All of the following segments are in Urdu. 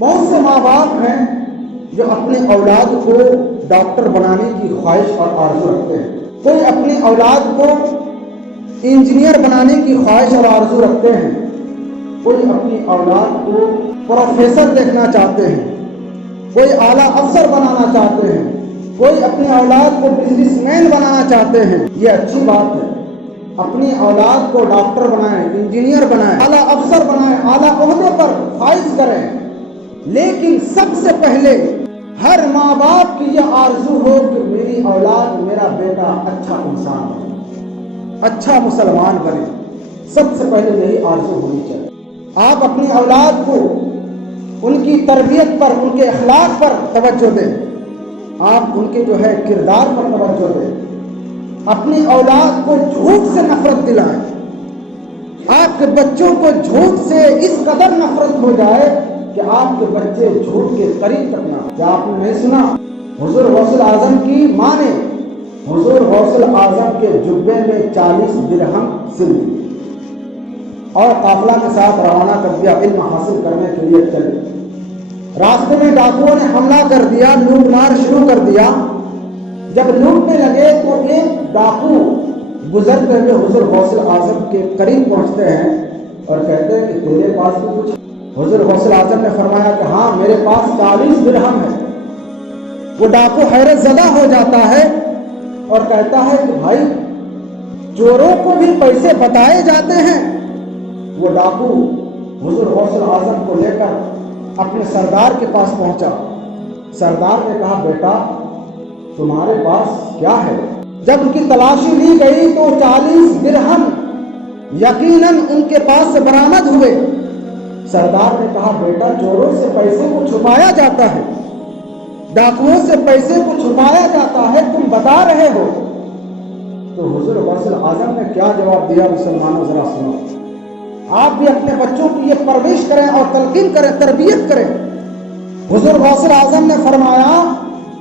بہت سے ماں باپ ہیں جو اپنے اولاد کو ڈاکٹر بنانے کی خواہش اور آرزو رکھتے ہیں، کوئی اپنی اولاد کو انجینئر بنانے کی خواہش اور آرزو رکھتے ہیں، کوئی اپنی اولاد کو پروفیسر دیکھنا چاہتے ہیں، کوئی اعلیٰ افسر بنانا چاہتے ہیں، کوئی اپنی اولاد کو بزنس مین بنانا چاہتے ہیں۔ یہ اچھی بات ہے، اپنی اولاد کو ڈاکٹر بنائیں، انجینئر بنائیں، اعلیٰ افسر بنائیں، اعلیٰ عہدے پر فائز کریں، لیکن سب سے پہلے ہر ماں باپ کی یہ آرزو ہو کہ میری اولاد، میرا بیٹا اچھا انسان بنے، اچھا مسلمان بنے۔ سب سے پہلے یہی آرزو ہونی چاہیے۔ آپ اپنی اولاد کو ان کی تربیت پر، ان کے اخلاق پر توجہ دیں، آپ ان کے کردار پر توجہ دیں، اپنی اولاد کو جھوٹ سے نفرت دلائیں۔ آپ کے بچوں کو جھوٹ سے اس قدر نفرت ہو جائے کہ آپ کے بچے جھوٹ کے قریب تک نہ۔ کیا آپ نے نہیں سنا حضور غوث اعظم کی ماں نے حضور غوث اعظم کے جبے میں 40 درہم سل دی اور قافلہ کے ساتھ روانہ کر دیا علم حاصل کرنے کے لیے چلے۔ راستے میں ڈاکوؤں نے حملہ کر دیا، لوٹ مار شروع کر دیا۔ جب لوٹنے لگے تو ایک ڈاکو گزرتے ہوئے حضور غوث اعظم کے قریب پہنچتے ہیں اور کہتے ہیں کہ تیرے پاس بھی کچھ؟ حضور غوث اعظم نے فرمایا کہ ہاں، میرے پاس 40 درہم ہے۔ وہ ڈاکو حیرت زدہ ہو جاتا ہے اور کہتا ہے کہ بھائی، چوروں کو بھی پیسے بتائے جاتے ہیں۔ وہ ڈاکو حضور غوث اعظم کو لے کر اپنے سردار کے پاس پہنچا۔ سردار نے کہا، بیٹا تمہارے پاس کیا ہے؟ جب ان کی تلاشی لی گئی تو 40 درہم یقیناً ان کے پاس سے برآمد ہوئے۔ سردار نے کہا، بیٹا چوروں سے پیسے کو چھپایا جاتا ہے، ڈاکوؤں سے پیسے کو چھپایا جاتا ہے، تم بتا رہے ہو۔ تو حضور غوث اعظم نے کیا جواب دیا؟ مسلمانوں ذرا سنو، آپ بھی اپنے بچوں کی یہ پرورش کریں اور تلقین کریں، تربیت کریں۔ حضور غوث اعظم نے فرمایا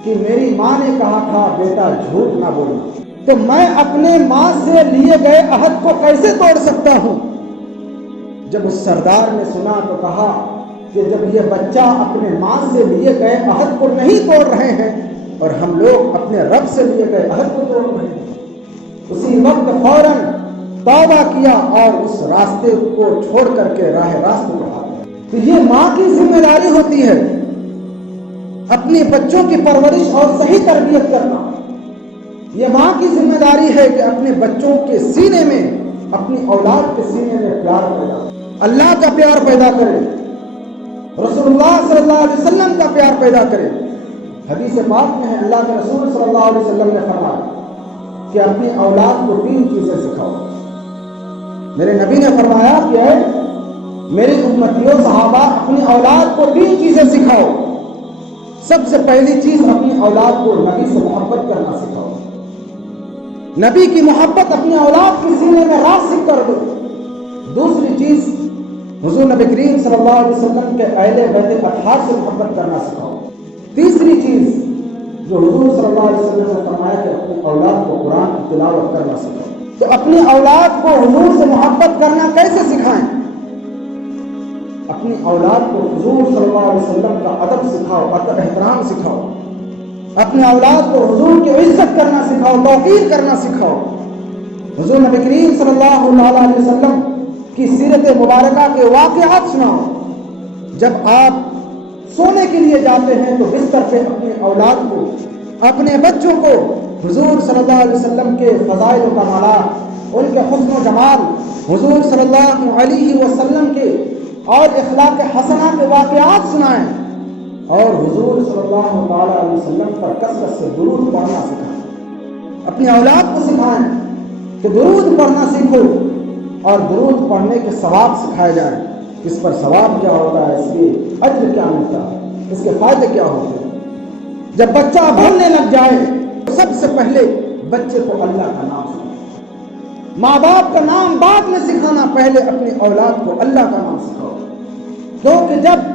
کہ میری ماں نے کہا تھا بیٹا جھوٹ نہ بولنا، تو میں اپنے ماں سے لیے گئے عہد کو کیسے توڑ سکتا ہوں؟ جب اس سردار نے سنا تو کہا کہ جب یہ بچہ اپنے ماں سے لیے گئے عہد کو نہیں توڑ رہے ہیں اور ہم لوگ اپنے رب سے لیے گئے عہد کو توڑ رہے ہیں، اسی وقت فوراً توبہ کیا اور اس راستے کو چھوڑ کر کے راہ راست پر آ گیا۔ تو یہ ماں کی ذمہ داری ہوتی ہے اپنے بچوں کی پرورش اور صحیح تربیت کرنا۔ یہ ماں کی ذمہ داری ہے کہ اپنے بچوں کے سینے میں، اپنی اولاد کے سینے میں پیار پیدا کرے، اللہ کا پیار پیدا کرے، رسول اللہ صلی اللہ علیہ وسلم کا پیار پیدا کرے۔ حدیث پاک میں ہے، اللہ کے رسول صلی اللہ علیہ وسلم نے فرمایا کہ اپنی اولاد کو 3 چیزیں سکھاؤ۔ میرے نبی نے فرمایا کہ اے میری امتیوں صحابہ، اپنی اولاد کو 3 چیزیں سکھاؤ۔ سب سے پہلی چیز، اپنی اولاد کو نبی سے محبت کرنا سکھاؤ۔ نبی کی محبت اپنی اولاد کے سینے میں راسخ کر دو۔ دوسری چیز، حضور نبی کریم صلی اللہ علیہ وسلم کے اہل بیت اطہار سے محبت کرنا سکھاؤ۔ تیسری چیز جو حضور صلی اللہ علیہ وسلم نے فرمایا کہ اپنی اولاد کو قرآن کی تلاوت کرنا سکھاؤ۔ تو اپنی اولاد کو حضور سے محبت کرنا کیسے سکھائیں؟ اپنی اولاد کو حضور صلی اللہ علیہ وسلم کا ادب سکھاؤ، ادب احترام سکھاؤ۔ اپنے اولاد کو حضور کی عزت کرنا سکھاؤ، توقیر کرنا سکھاؤ۔ حضور نبی کریم صلی اللہ علیہ وسلم کی سیرت مبارکہ کے واقعات سناؤ۔ جب آپ سونے کے لیے جاتے ہیں تو بستر پہ اپنی اولاد کو، اپنے بچوں کو حضور صلی اللہ علیہ وسلم کے فضائل و کمالات، ان کے حسن و جمال، حضور صلی اللہ علیہ وسلم کے اور اخلاق حسنہ کے واقعات سنائیں اور حضور صلی اللہ علیہ وسلم پر کثرت سے درود پڑھنا سکھائیں۔ اپنی اولاد کو سکھائیں کہ درود پڑھنا سیکھو اور درود پڑھنے کے ثواب سکھائے جائیں۔ اس پر ثواب کیا ہوتا ہے، اس کے اجر کیا ملتا ہے، اس کے فائدے کیا ہوتے ہیں۔ جب بچہ بولنے لگ جائے تو سب سے پہلے بچے کو اللہ کا نام سکھاؤ۔ ماں باپ کا نام بعد میں سکھانا، پہلے اپنی اولاد کو اللہ کا نام سکھاؤ، کیونکہ جب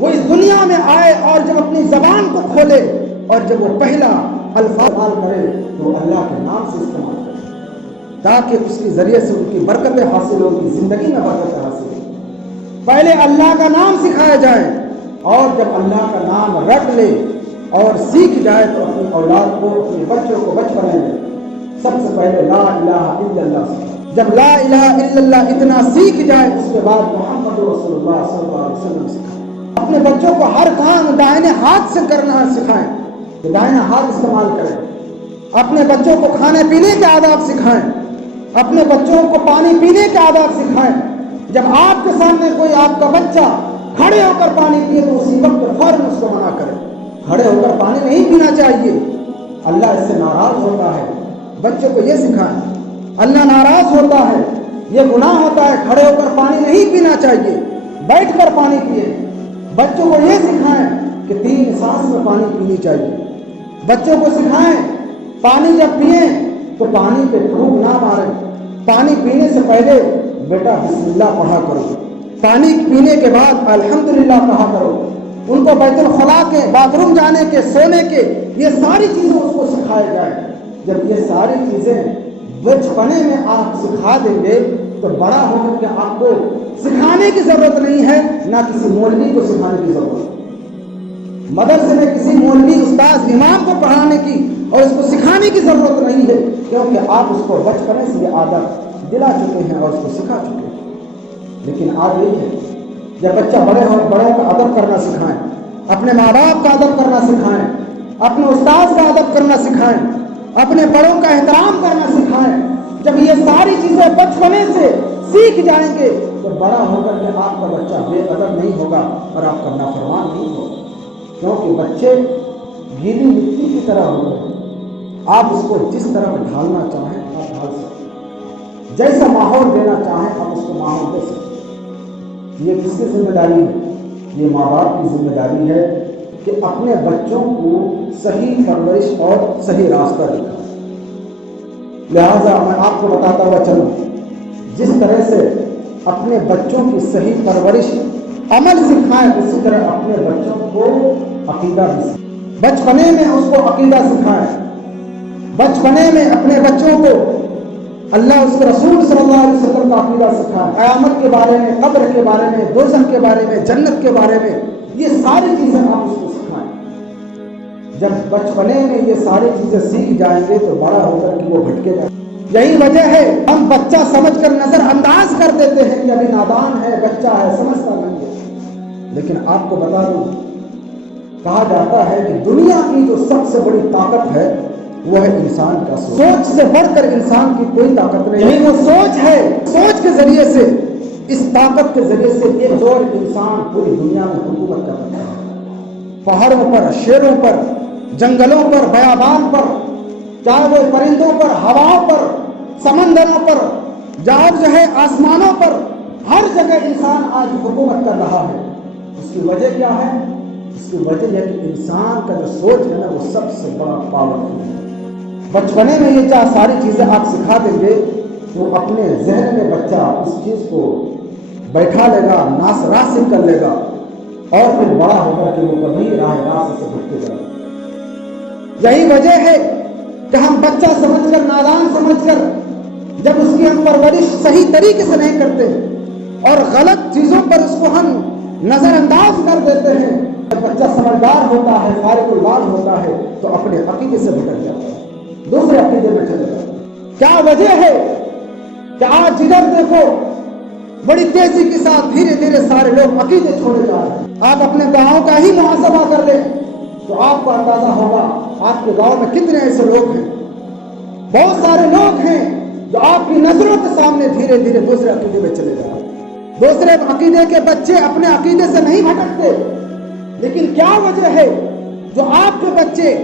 وہ اس دنیا میں آئے اور جب اپنی زبان کو کھولے اور جب وہ پہلا الفاظ کرے تو اللہ کے نام سے استعمال کرے، تاکہ اس کے ذریعے سے ان کی برکتیں حاصل ہو، ان کی زندگی میں برکتیں حاصل ہو۔ پہلے اللہ کا نام سکھایا جائے، اور جب اللہ کا نام رٹ لے اور سیکھ جائے تو اپنی اولاد کو، اپنے بچوں کو بچپن میں سب سے پہلے لا الہ الا اللہ سکھائے۔ جب لا الہ الا اللہ اتنا سیکھ جائے اس کے بعد محمد رسول اللہ صلی اللہ علیہ وسلم سکھائے۔ اپنے بچوں کو ہر کام دائیں ہاتھ سے کرنا سکھائیں کہ دائیں ہاتھ استعمال کریں۔ اپنے بچوں کو کھانے پینے کے آداب سکھائیں، اپنے بچوں کو پانی پینے کے آداب سکھائیں۔ جب آپ کے سامنے کوئی آپ کا بچہ کھڑے ہو کر پانی پیے تو اسی وقت فوراً اس کو منع کریں۔ کھڑے ہو کر پانی نہیں پینا چاہیے، اللہ اس سے ناراض ہوتا ہے۔ بچوں کو یہ سکھائیں، اللہ ناراض ہوتا ہے، یہ گناہ ہوتا ہے، کھڑے ہو کر پانی نہیں پینا چاہیے، بیٹھ کر پانی پیے۔ بچوں کو یہ سکھائیں کہ 3 سانس میں پانی پینی چاہیے۔ بچوں کو سکھائیں پانی جب پئیں تو پانی پہ پھونک نہ ماریں، پانی پینے سے پہلے بیٹا بسم اللہ پڑھا کرو، پانی پینے کے بعد الحمدللہ کہا کرو۔ ان کو بیت الخلاء کے، باتھ روم جانے کے، سونے کے، یہ ساری چیزیں اس کو سکھائے جائیں۔ جب یہ ساری چیزیں بچپنے میں آپ سکھا دیں گے تو بڑا ہو کر کے آپ کو سکھانے کی ضرورت نہیں ہے، نہ کسی مولوی کو سکھانے کی ضرورت ہے۔ مدرسے میں کسی مولوی، استاد، امام کو پڑھانے کی اور اس کو سکھانے کی ضرورت نہیں ہے، کیونکہ آپ اس کو بچپنے سے یہ عادت دلا چکے ہیں اور اس کو سکھا چکے ہیں۔ لیکن آج یہ ہے جب بچہ بڑوں کا ادب کرنا سکھائیں، اپنے ماں باپ کا ادب کرنا سکھائیں، اپنے استاد کا ادب کرنا سکھائیں، اپنے بڑوں کا احترام کرنا سکھائیں۔ جب یہ ساری چیزیں بچپنے سے سیکھ جائیں گے تو بڑا ہو کر کے آپ کا بچہ بے ادب نہیں ہوگا اور آپ کا نافرمان نہیں ہوگا، کیونکہ بچے گیلی مٹی کی طرح ہوتے ہیں۔ آپ اس کو جس طرح ڈھالنا چاہیں آپ ڈھال سکتے ہیں، جیسا ماحول دینا چاہیں آپ اس کو ماحول دے سکتے ہیں۔ یہ کس کی ذمہ داری ہے؟ یہ ماں باپ کی ذمہ داری ہے کہ اپنے بچوں کو صحیح پرورش اور صحیح راستہ دکھائیں۔ لہذا میں آپ کو بتاتا ہوا چلوں، جس طرح سے اپنے بچوں کی صحیح پرورش عمل سکھائیں، اسی طرح اپنے بچوں کو عقیدہ بھی سکھائیں۔ بچپنے میں اس کو عقیدہ سکھائیں، بچپنے میں اپنے بچوں کو اللہ اس کے رسول صلی اللہ علیہ وسلم کا عقیدہ سکھائیں، قیامت کے بارے میں، قبر کے بارے میں، دوزخ کے بارے میں، جنت کے بارے میں، یہ ساری چیزیں آپ اس کو سکھائیں۔ جب بچپنے میں یہ ساری چیزیں سیکھ جائیں گے تو بڑا ہو کر کے وہ بھٹکے جائیں گے۔ یہی وجہ ہے ہم بچہ سمجھ کر نظر انداز کر دیتے ہیں کہ ابھی نادان ہے، بچہ ہے، سمجھتا نہیں ہے۔ لیکن آپ کو بتا دوں، کہا جاتا ہے کہ دنیا کی جو سب سے بڑی طاقت ہے وہ ہے انسان کا سوچ۔ سوچ سے بڑھ کر انسان کی کوئی طاقت نہیں، یہی وہ سوچ ہے۔ سوچ کے ذریعے سے، اس طاقت کے ذریعے سے ایک اور انسان پوری دنیا میں حکومت کر سکتا ہے، پہاڑوں پر، شیروں پر، جنگلوں پر، بیابان پر، چاہے وہ پرندوں پر، ہواؤں پر، سمندروں پر، جو ہے آسمانوں پر، ہر جگہ انسان آج حکومت کر رہا ہے۔ اس کی وجہ کیا ہے؟ اس کی وجہ یہ کہ انسان کا جو سوچ ہے نا وہ سب سے بڑا پاورفل ہے۔ بچپنے میں یہ ساری چیزیں آپ سکھا دیں گے تو اپنے ذہن میں بچہ اس چیز کو بیٹھا لے گا، راسخ کر لے گا، اور پھر بڑا ہو کر کے وہ کبھی راہ راست سے بھٹکے گا۔ یہی وجہ ہے کہ ہم بچہ سمجھ کر، نادان سمجھ کر، جب اس کی ہم پرورش صحیح طریقے سے نہیں کرتے اور غلط چیزوں پر اس کو ہم نظر انداز کر دیتے ہیں، جب بچہ سمجھدار ہوتا ہے، فارغ البال ہوتا ہے تو اپنے عقیدے سے بھٹک جاتا ہے، دوسرے عقیدے میں چلے جاتا ہے۔ کیا وجہ ہے کہ آج جدھر دیکھو بڑی تیزی کے ساتھ دھیرے دھیرے سارے لوگ عقیدے چھوڑے جا رہے ہیں۔ آپ اپنے گاؤں کا ہی محاسبہ کر لیں تو آپ کو اندازہ ہوگا آپ کے گاؤں میں کتنے ایسے لوگ ہیں، بہت سارے لوگ ہیں جو آپ کی نظروں کے سامنے دھیرے دھیرے دوسرے عقیدے میں چلے جا رہے ہیں۔ دوسرے عقیدے کے بچے اپنے عقیدے سے نہیں بھٹکتے، لیکن کیا وجہ ہے جو آپ کے بچے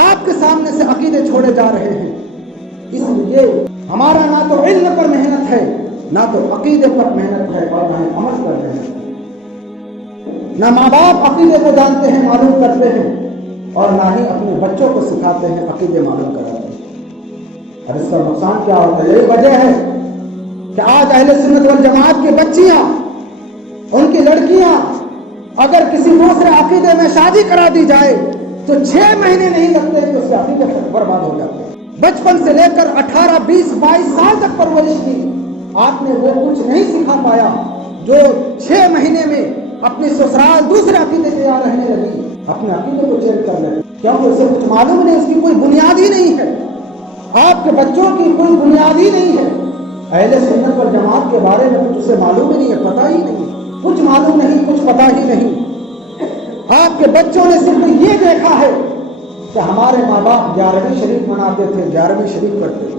آپ کے سامنے سے عقیدے چھوڑے جا رہے ہیں؟ اس لیے ہمارا نہ تو علم پر محنت ہے، نہ تو عقیدے پر محنت ہے، اور نہ ہی عمل پر محنت ہے۔ نہ ماں باپ عقیدے کو جانتے ہیں، معلوم کرتے ہیں، اور نہ ہی اپنے بچوں کو سکھاتے ہیں، عقیدے معلوم کراتے ہیں۔ اور اس کا نقصان کیا ہوتا ہے؟ یہی وجہ ہے کہ آج اہل سنت والجماعت کی بچیاں، ان کی لڑکیاں اگر کسی دوسرے عقیدے میں شادی کرا دی جائے تو 6 مہینے نہیں لگتے کہ اس کے عقیدے برباد ہو جاتے ہیں۔ بچپن سے لے کر 18، 20، 22 سال تک پرورش کی، آپ نے وہ کچھ نہیں سکھا پایا جو 6 مہینے میں اپنی سسرال دوسرے عقیدے کے اپنے عقیدے کو چینج کر لیں، کیونکہ اسے کچھ معلوم نہیں، اس کی کوئی بنیاد ہی نہیں ہے، آپ کے بچوں کی کوئی بنیاد ہی نہیں ہے۔ اہل سنت والجماعت کے بارے میں کچھ اسے معلوم ہی نہیں ہے، پتہ ہی نہیں، کچھ معلوم نہیں، کچھ پتہ ہی نہیں۔ آپ کے بچوں نے صرف یہ دیکھا ہے کہ ہمارے ماں باپ 11ویں شریف مناتے تھے، 11ویں شریف کرتے تھے،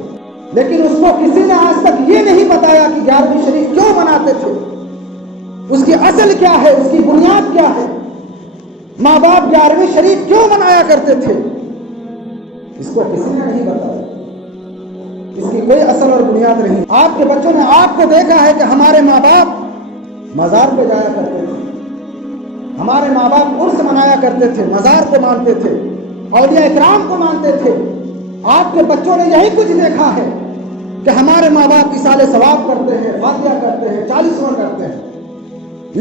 لیکن اس کو کسی نے آج تک یہ نہیں بتایا کہ 11ویں شریف کیوں مناتے تھے، اس کی اصل کیا ہے، اس کی بنیاد کیا ہے، ماں باپ 11ویں شریف کیوں منایا کرتے تھے، اس کو کسی نے نہیں بتایا، اس کی کوئی اصل اور بنیاد نہیں۔ آپ کے بچوں نے آپ کو دیکھا ہے کہ ہمارے ماں باپ مزار پہ جایا کرتے تھے، ہمارے ماں باپ عرس منایا کرتے تھے، مزار کو مانتے تھے، اولیاء اکرام کو مانتے تھے۔ آپ کے بچوں نے یہی کچھ دیکھا ہے کہ ہمارے ماں باپ ایصال ثواب کرتے ہیں، فاتحہ کرتے ہیں، 40واں کرتے ہیں،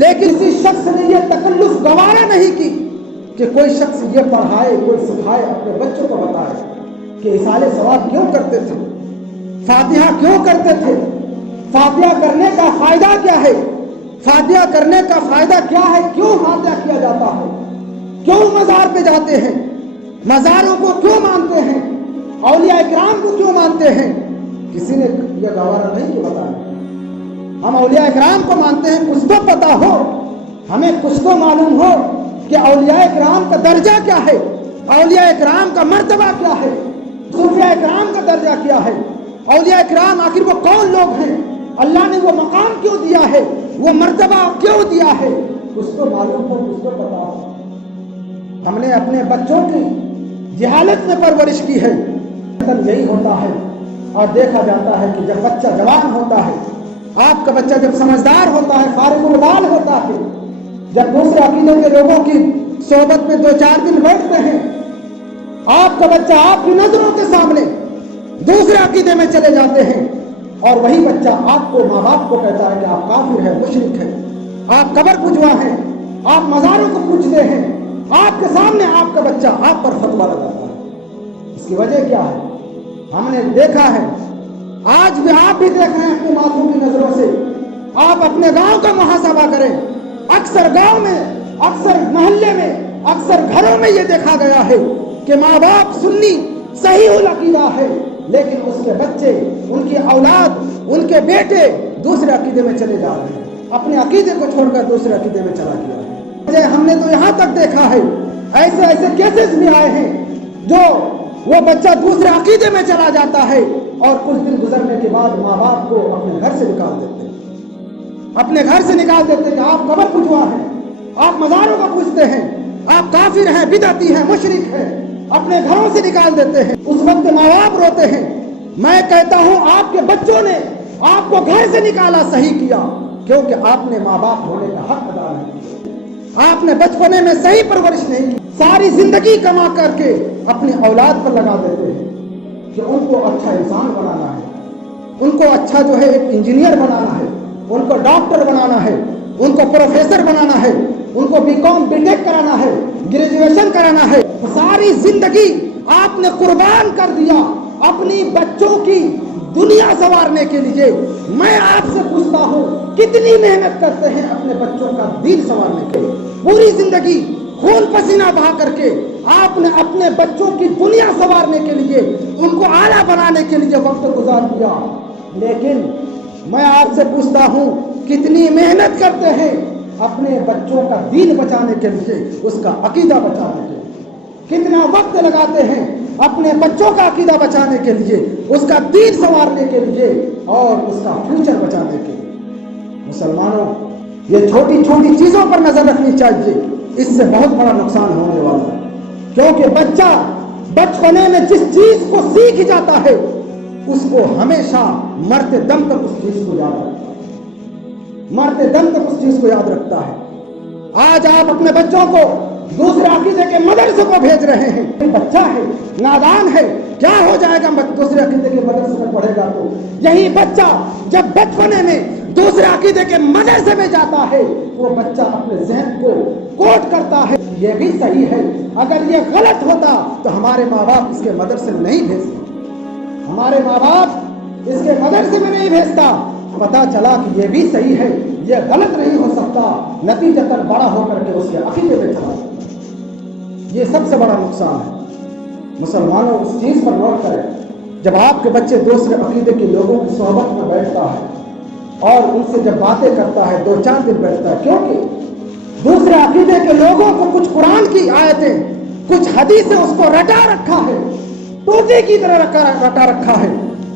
لیکن کسی شخص نے یہ تکلف گوارا نہیں کی کہ کوئی شخص یہ پڑھائے، کوئی سکھائے، اپنے بچوں کو بتائے کہ ایصال ثواب کیوں کرتے تھے، فاتحہ کیوں کرتے تھے، فاتحہ کرنے کا فائدہ کیا ہے، فاتحہ کرنے کا فائدہ کیا ہے، کیوں فاتحہ کیا جاتا ہے، کیوں مزار پہ جاتے ہیں، مزاروں کو کیوں مانتے ہیں، اولیاء اکرام کو کیوں مانتے ہیں، کسی نے یہ گوارا نہیں کہ بتایا۔ ہم اولیاء اکرام کو مانتے ہیں، کچھ تو پتا ہو، ہمیں کچھ تو معلوم ہو کہ اولیاء اکرام کا درجہ کیا ہے، اولیاء اکرام کا مرتبہ کیا ہے، صوفیاء اکرام کا درجہ کیا ہے، اولیاء اکرام آخر وہ کون لوگ ہیں، اللہ نے وہ مقام کیوں دیا ہے، وہ مرتبہ کیوں دیا ہے، کچھ تو معلوم ہو، کچھ تو پتا ہو۔ ہم نے اپنے بچوں کی جہالت میں پرورش کی ہے، یہی ہوتا ہے، اور دیکھا جاتا ہے کہ جب بچہ جوان ہوتا ہے، آپ کا بچہ جب سمجھدار ہوتا ہے، فارغ البال ہوتا ہے، جب دوسرے عقیدے کے لوگوں کی صحبت میں 2-4 دن بیٹھتے ہیں، آپ کا بچہ آپ کی نظروں کے سامنے دوسرے عقیدے میں چلے جاتے ہیں، اور وہی بچہ آپ کو، ماں باپ کو کہتا ہے کہ آپ کافر ہیں، مشرک ہیں، آپ قبر پوجوا ہیں، آپ مزاروں کو پوجتے ہیں، آپ کے سامنے آپ کا بچہ آپ پر فتویٰ لگاتا ہے۔ اس کی وجہ کیا ہے؟ ہم نے دیکھا ہے، آج بھی آپ بھی دیکھ رہے ہیں اپنے ماتھوں کی نظروں سے۔ آپ اپنے گاؤں کا محاسبہ کریں، اکثر گاؤں میں، اکثر محلے میں، اکثر گھروں میں یہ دیکھا گیا ہے کہ ماں باپ سنی صحیح العقیدہ ہے، لیکن اس کے بچے، ان کی اولاد، ان کے بیٹے دوسرے عقیدے میں چلے جا رہے ہیں، اپنے عقیدے کو چھوڑ کر دوسرے عقیدے میں چلا گیا ہے۔ ہم نے تو یہاں تک دیکھا ہے، ایسے کیسز بھی آئے ہیں جو وہ بچہ دوسرے عقیدے میں چلا جاتا ہے، اور کچھ دن گزرنے کے بعد ماں باپ کو اپنے گھر سے نکال دیتے ہیں، اپنے گھر سے نکال دیتے ہیں کہ آپ قبر پوجوا ہیں، آپ مزاروں کو پوجتے ہیں، آپ کافر ہیں، بدعتی ہیں، مشرک ہیں، اپنے گھروں سے نکال دیتے ہیں۔ اس وقت ماں باپ روتے ہیں۔ میں کہتا ہوں آپ کے بچوں نے آپ کو گھر سے نکالا، صحیح کیا، کیونکہ آپ نے ماں باپ ہونے کا حق ادا نہیں کیا، آپ نے بچپنے میں صحیح پرورش نہیں کی، ساری زندگی کما کر کے اپنی اولاد پر لگا دیتے ہیں کہ ان کو اچھا انسان بنانا ہے، ان کو اچھا جو ہے ایک انجینئر بنانا ہے، ان کو ڈاکٹر بنانا ہے، ان کو پروفیسر بنانا ہے، ان کو B.Com B.Tech کرانا ہے، گریجویشن کرانا ہے۔ ساری زندگی آپ نے قربان کر دیا اپنی بچوں کی دنیا سنوارنے کے لیے۔ میں آپ سے پوچھتا ہوں، کتنی محنت کرتے ہیں اپنے بچوں کا دین سنوارنے کے لیے؟ پوری زندگی خون پسینہ بہا کر کے آپ نے اپنے بچوں کی دنیا سنوارنے کے لیے، ان کو اعلیٰ بنانے کے لیے وقت گزار دیا، لیکن میں آپ سے پوچھتا ہوں کتنی محنت کرتے ہیں اپنے بچوں کا دین بچانے کے لیے، اس کا عقیدہ بچانے کے لیے؟ کتنا وقت لگاتے ہیں اپنے بچوں کا عقیدہ بچانے کے لیے، اس کا دین سنوارنے کے لیے، اور اس کا فیوچر بچانے کے لیے؟ مسلمانوں، یہ چھوٹی چھوٹی چیزوں پر نظر رکھنی چاہیے، اس سے بہت بڑا نقصان ہونے والا ہے، کیونکہ بچہ بچپنے میں جس چیز کو سیکھ جاتا ہے اس کو ہمیشہ مرتے دم تک اس چیز کو یاد رکھتا ہے، مرتے دم تک اس چیز کو یاد رکھتا ہے۔ آج آپ اپنے بچوں کو دوسرے عقیدے کے مدرسے کو بھیج رہے ہیں، بچہ ہے، نادان ہے، کیا ہو جائے گا دوسرے عقیدے کے مدرسے میں پڑھے گا تو؟ یہی بچہ جب بچپنے میں دوسرے عقیدے کے مدرسے میں جاتا ہے، وہ بچہ اپنے ذہن کو کوٹ کرتا ہے، یہ بھی صحیح ہے، اگر یہ غلط ہوتا تو ہمارے ماں باپ اس کے مدرسے میں نہیں بھیجتے، ہمارے ماں باپ اس کے مدرسے میں نہیں بھیجتا۔ پتا چلا کہ یہ بھی صحیح ہے، یہ غلط نہیں ہو سکتا، نتیجتاً بڑا ہو کر کے اس کے عقیدے میں چلا۔ یہ سب سے بڑا نقصان ہے۔ مسلمانوں اس چیز پر غور کریں، جب آپ کے بچے دوسرے عقیدے کے لوگوں کی صحبت میں بیٹھتا ہے اور ان سے جب باتیں کرتا ہے 2-4 دن بیٹھتا ہے، کیونکہ دوسرے عقیدے کے لوگوں کو کچھ قرآن کی آیتیں، کچھ حدیثیں اس کو رٹا رکھا ہے، طوطے کی طرح رٹا رکھا ہے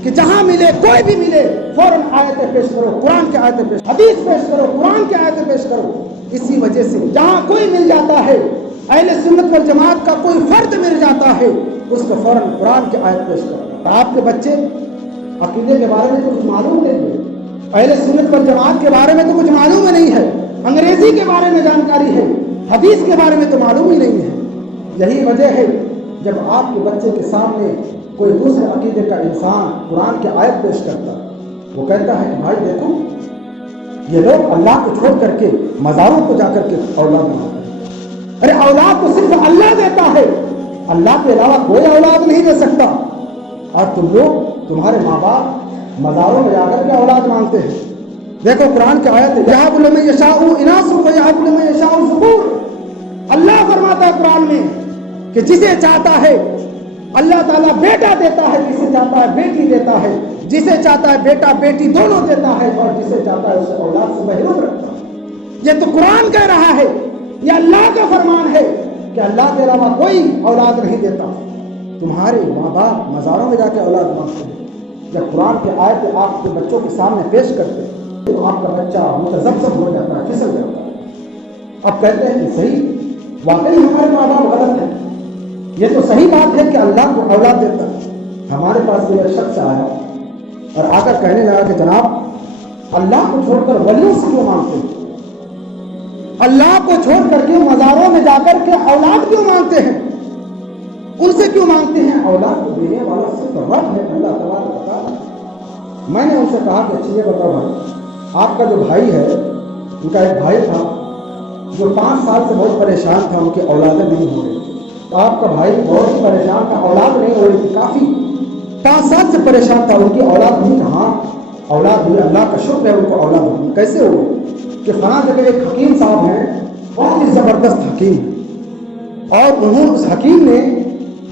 کہ جہاں ملے، کوئی بھی ملے، فوراً آیتیں پیش کرو، قرآن کی آیتیں پیش، حدیث پیش کرو، قرآن کی آیتیں پیش کرو۔ اسی وجہ سے جہاں کوئی مل جاتا ہے، اہل سنت والجماعت کا کوئی فرد مل جاتا ہے، اس کو فوراً قرآن کی آیت پیش کرو۔ آپ کے بچے عقیدے کے بارے میں تو کچھ معلوم نہیں ہے، اہل سنت والجماعت کے بارے میں تو کچھ معلوم نہیں ہے، انگریزی کے بارے میں جانکاری ہے، حدیث کے بارے میں تو معلوم ہی نہیں ہے۔ یہی وجہ ہے جب آپ کے بچے کے سامنے کوئی دوسرے عقیدے کا انسان قرآن کی آیت پیش کرتا ہے، وہ کہتا ہے کہ بھائی دیکھو، یہ لوگ اللہ کو چھوڑ کر کے مزاروں کو جا کر کے اولاد بناتے ہیں۔ ارے اولاد کو صرف اللہ دیتا ہے، اللہ کے علاوہ کوئی اولاد نہیں دے سکتا، اور تم لوگ، تمہارے ماں باپ مزاروں میں جا کر کے اولاد مانگتے ہیں۔ دیکھو قرآن کی آیت ہے، یَهَبُ لِمَن يَشَاءُ إِنَاثًا وَيَهَبُ لِمَن يَشَاءُ الذُّكُورَ۔ اللہ فرماتا ہے قرآن میں کہ جسے چاہتا ہے اللہ تعالیٰ بیٹا دیتا ہے، جسے چاہتا ہے بیٹی دیتا ہے، جسے چاہتا ہے بیٹا بیٹی دونوں دیتا ہے، اور جسے چاہتا ہے اسے اولاد سے محروم رکھتا ہے۔ یہ تو قرآن کہہ رہا ہے، یہ اللہ کا فرمان ہے کہ اللہ کے علاوہ کوئی اولاد نہیں دیتا۔ تمہارے ماں باپ مزاروں میں جا کے اولاد مانگتے ہیں۔ جب قرآن کی آیت آپ کے بچوں کے سامنے پیش کرتے ہیں تو آپ کا بچہ متذبذب ہو جاتا ہے، پھسل جاتا ہے۔ اب کہتے ہیں کہ صحیح، واقعی ہمارے ماں باپ غلط ہیں، یہ تو صحیح بات ہے کہ اللہ کو اولاد دیتا ہے۔ ہمارے پاس یہ شخص آیا اور آ کر کہنے لگا کہ جناب، اللہ کو چھوڑ کر ولیوں سے کیوں مانگتے ہیں؟ اللہ کو چھوڑ کر کے مزاروں میں جا کر کے اولاد کیوں مانگتے ہیں؟ ان سے کیوں مانگتے ہیں؟ اولاد کو دینے والا صرف رب ہے، اللہ تبارک و تعالیٰ۔ میں نے ان سے کہا کہ اچھا یہ بتاؤ بھائی، آپ کا جو بھائی ہے، ان کا ایک بھائی تھا جو 5 سال سے بہت پریشان تھا، ان کی اولادیں نہیں ہو رہی، تو آپ کا بھائی بہت ہی پریشان تھا، اولاد نہیں ہو رہی تھی، کافی 5 سال سے پریشان تھا، ان کی اولاد نہیں تھا۔ ہاں اولاد ہوئی، اللہ کا شکر ہے، ان کو اولاد ہوئی۔ کیسے ہوئی؟ کہ فلاں جگہ ایک حکیم صاحب ہیں، بہت ہی زبردست حکیم، اور انہوں اس حکیم نے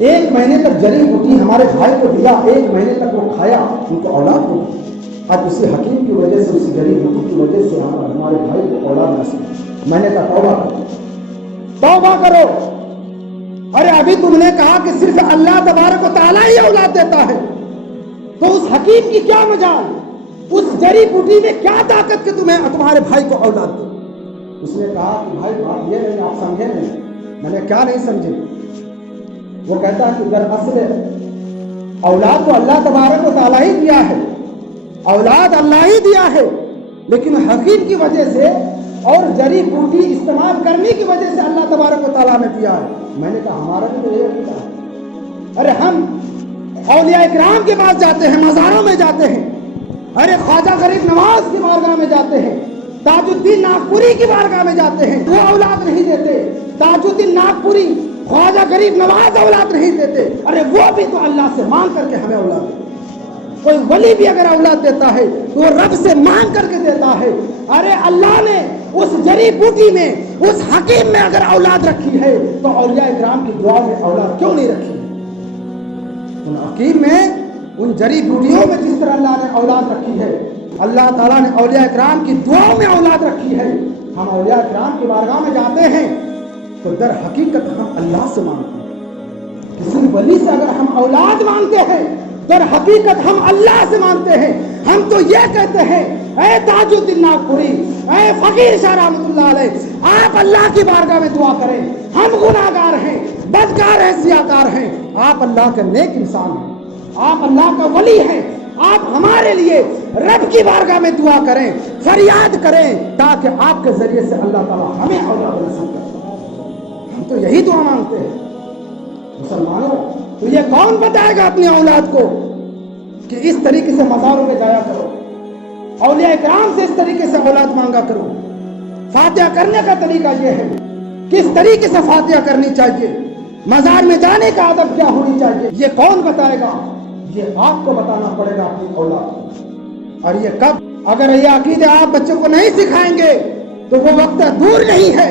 1 مہینے تک جڑی بوٹی ہمارے بھائی کو دیا، 1 مہینے تک وہ کھایا، ان کو اولاد ہو گئی۔ اب اسی حکیم کی وجہ سے، اسی جڑی بوٹی کی وجہ سے ہمارے بھائی کو اولاد نصیب۔ میں نے کہا توبہ کرو، توبہ کرو۔ ارے ابھی تم نے کہا کہ صرف اللہ تبارک و تعالیٰ ہی اولاد دیتا ہے، تو اس حکیم کی کیا مجال، اس جڑی بوٹی میں کیا طاقت کہ تمہارے بھائی کو اولاد دے؟ اس نے کہا کہ بھائی بات یہ نہیں، آپ سمجھے نہیں۔ میں نے کیا نہیں سمجھے؟ وہ کہتا ہے کہ دراصل اولاد تو اللہ تبارک و تعالیٰ ہی دیا ہے، اولاد اللہ ہی دیا ہے، لیکن حکیم کی وجہ سے اور جڑی بوٹی استعمال کرنے کی وجہ سے اللہ تبارک و تعالیٰ نے دیا ہے۔ میں نے کہا ہمارا بھی تو یہ عقیدہ ہے۔ ارے ہم اولیاء کرام کے پاس جاتے ہیں، مزاروں میں جاتے ہیں، ارے خواجہ غریب نواز کی بارگاہ میں جاتے ہیں، تاج الدین ناگپوری کی بارگاہ میں جاتے ہیں، وہ اولاد نہیں دیتے۔ تاج الدین ناگپوری، خواجہ غریب نواز اولاد نہیں دیتے، ارے وہ بھی تو اللہ سے مانگ کر کے ہمیں اولاد دیتے۔ کوئی ولی بھی اگر اولاد دیتا ہے تو وہ رب سے مانگ کر کے دیتا ہے۔ ارے اللہ نے اس جڑی بوٹی میں، اس حکیم میں اگر اولاد رکھی ہے تو اولیاء کرام کی دعا میں اولاد کیوں نہیں رکھی؟ ان حکیم میں، ان جڑی بوٹیوں میں جس طرح اللہ نے اولاد رکھی ہے، اللہ تعالیٰ نے اولیاء کرام کی دعاؤں میں اولاد رکھی ہے۔ ہم اولیاء کرام کی بارگاہ میں جاتے ہیں تو در حقیقت ہم اللہ سے مانگتے ہیں۔ کسی ولی سے اگر ہم اولاد مانگتے ہیں، در حقیقت ہم اللہ سے مانگتے ہیں۔ ہم تو یہ کہتے ہیں، اے تاج الدین ناگپوری، اے فقیر شاہ رحمۃ اللہ علیہ، آپ اللہ کی بارگاہ میں دعا کریں، ہم گناہگار ہیں، بدکار ہیں، سیاکار ہیں، آپ اللہ کے نیک انسان ہیں، آپ اللہ کا ولی ہیں، آپ ہمارے لیے رب کی بارگاہ میں دعا کریں، فریاد کریں، تاکہ آپ کے ذریعے سے اللہ تعالیٰ ہمیں اولاد نصیب کرے۔ ہم تو یہی دعا مانگتے ہیں۔ مسلمانوں، تو یہ کون بتائے گا اپنی اولاد کو کہ اس طریقے سے مزاروں میں جایا کرو، اولیاء کرام سے اس طریقے سے اولاد مانگا کرو؟ فاتحہ کرنے کا طریقہ یہ ہے، کس طریقے سے فاتحہ کرنی چاہیے، مزار میں جانے کا ادب کیا ہونی چاہیے، یہ کون بتائے گا؟ یہ آپ کو بتانا پڑے گا اپنی اولاد کو۔ اور یہ کب؟ اگر یہ عقیدے آپ بچوں کو نہیں سکھائیں گے تو وہ وقت دور نہیں ہے